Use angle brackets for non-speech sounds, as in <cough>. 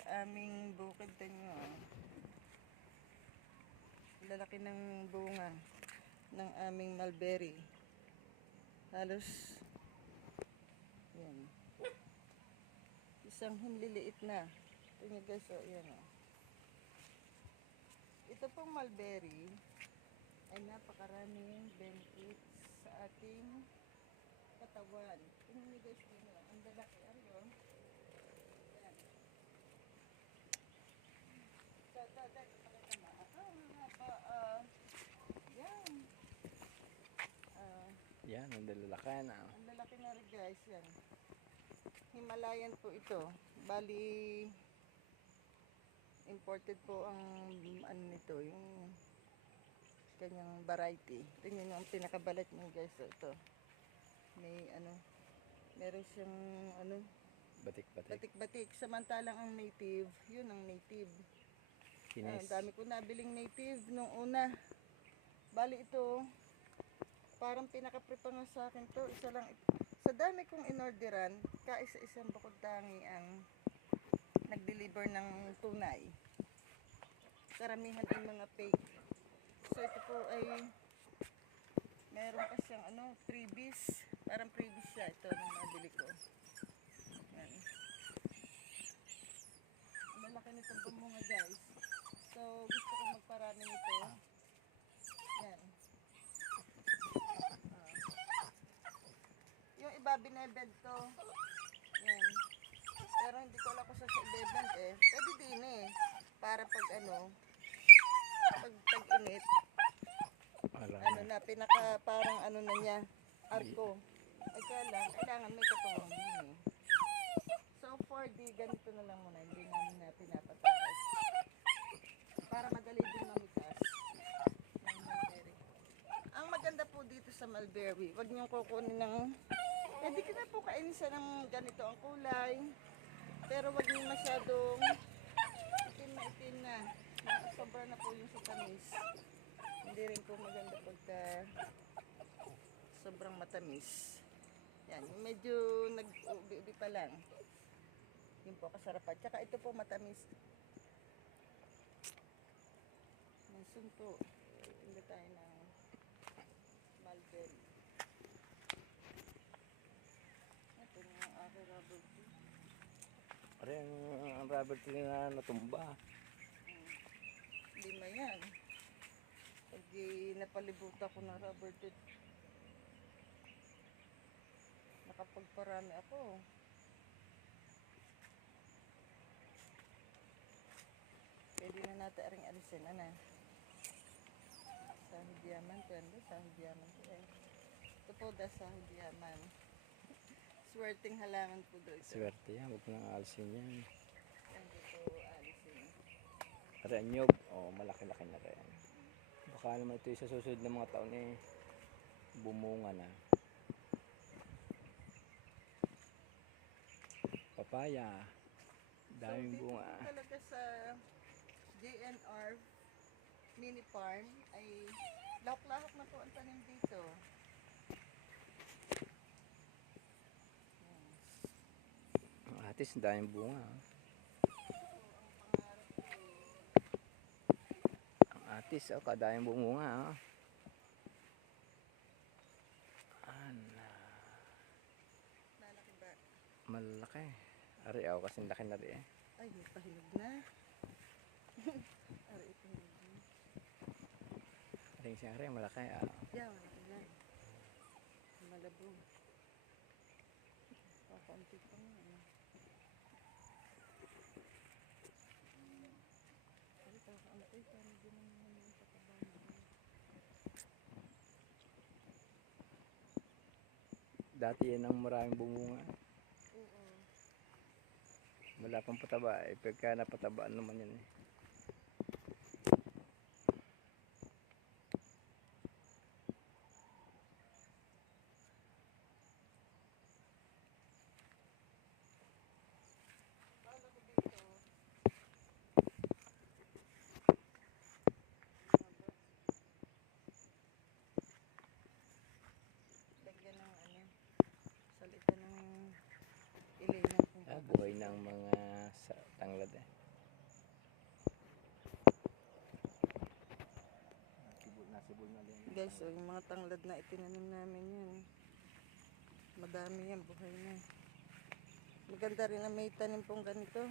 sa aming bukid tanyo. Lalaki ng bunga ng aming mulberry. Halos yan. Isang hinliliit na. Ito nyo guys, oh, yan oh. Ito pong mulberry ay napakaraming benefits sa ating katawan. Tingnan nyo guys, yun oh. Ang lalaki, ano yun? Yan. Da, da, da, pakita mo. Ah, nga pa, ah, yan. Ah, Yan, ang dalalaki na. ang lalaki na rin guys, yan. Himalayan po ito. Bali, imported po ang ano nito, yung kanyang variety. Tingnan nyo ang pinakabalat niya guys. So, ito. May ano, meron siyang ano, Batik-batik. batik-batik. Samantalang ang native, yun ang native. Kines. ang dami ko nabiling native nung una. Bali ito, parang pinaka-prepa nga sa akin to. Isa lang, sa dami kong inorderan, kaisa-isang bukod tangi ang nag-deliver ng tunay. Karamihan ay mga fake. So ito po ay meron pa siyang ano, freebies. Parang freebies siya ito nung nabili ko. Yan. Ang Malaki nitong bumunga guys. So gusto ko magparami nito. Yan. Ah. Binebed to. Yan. Pero hindi ko alam kung sa ibebed eh. Pwede din eh. Para pag ano, pag tag-init, ano na. na, pinaka parang ano na niya, arko. Ay kaya lang, kailangan may katulong din eh. So far, di ganito na lang muna, hindi namin na pinapataas. Para madali din mamitas. Ang maganda po dito sa mulberry, wag niyong kukunin ng, eh di ka na po kainin siya ng ganito ang kulay. Pero wag niyo masyadong itim na itim na. Sobra na po yung sa tamis. Hindi rin po maganda pagka sobrang matamis. Yan, medyo nag-ubi-ubi pa lang. Yun po kasarapan. Tsaka ito po matamis. Mansun po. Hindi tayo ng mulberry. Ito na yung aking rubber tree. Pare, ang, ang tree na natumba. Lima yan. Pag di napalibutan ko ng rubber tree, nakapagparami ako. Pwede na natin aring alisin, ano? Sahod yaman, pwede, sahod yaman. Ito po da sahod yaman. Swerting halaman po doon. Swerte yan, huwag mo nang alisin yan. Pwede po alisin. Pare, ang nyog. Oh, malaki-laki na rin. Baka naman ito sa susunod ng mga taon eh, bumunga na. Papaya. Daming dito bunga. talaga sa JNR mini farm ay lahok-lahok na po ang tanim dito. Yan. Ang atis, ang daming bunga. oh. Ang atis, oh, kadaming bumunga. Oh. Ana, Lalaki ba? malaki. Ari ako kasi laki na rin eh. Ay, pahinog na. <laughs> Ari, ito na. Aring siya rin, malaki. Ah. Yeah, malaki na. Malabo. <laughs> Kakaunti pa nga. eh. Ay, kakaunti. Parang di naman yung pataba na. Dati yan ang maraming bumunga. Oo. Wala pang pataba. Eh, pagka napatabaan naman yan eh. Paano ko dito? Lagyan ng ano, salita ng ilay ng kung Ah, buhay ng mga sa tanglad eh. Guys, tanglad. oh, yung mga tanglad na itinanim namin yan. Madami yan, buhay na. Maganda rin na may tanim pong ganito.